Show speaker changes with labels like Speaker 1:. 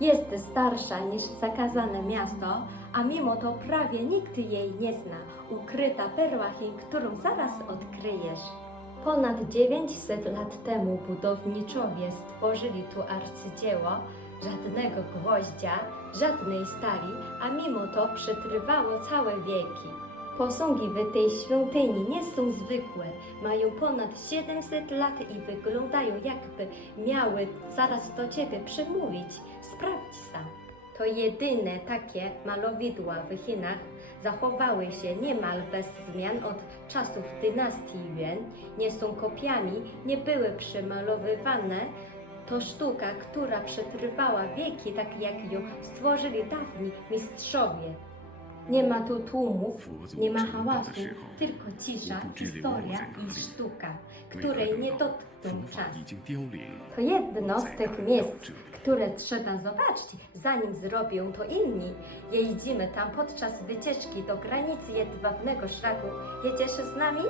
Speaker 1: Jest starsza niż zakazane miasto, a mimo to prawie nikt jej nie zna. Ukryta perła Chin, którą zaraz odkryjesz. Ponad 900 lat temu budowniczowie stworzyli tu arcydzieło, żadnego gwoździa, żadnej stali, a mimo to przetrwało całe wieki. Posągi w tej świątyni nie są zwykłe, mają ponad 700 lat i wyglądają jakby miały zaraz do ciebie przemówić. Sprawdź sam. To jedyne takie malowidła w Chinach zachowały się niemal bez zmian od czasów dynastii Yuan, nie są kopiami, nie były przemalowywane. To sztuka, która przetrwała wieki, tak jak ją stworzyli dawni mistrzowie. Nie ma tu tłumów, nie ma hałasu, tylko cisza, historia i sztuka, której nie
Speaker 2: dotknął
Speaker 1: czas. To jedno z tych miejsc, które trzeba zobaczyć, zanim zrobią to inni. Jeździmy tam podczas wycieczki do granicy jedwabnego szlaku. Jedziesz z nami?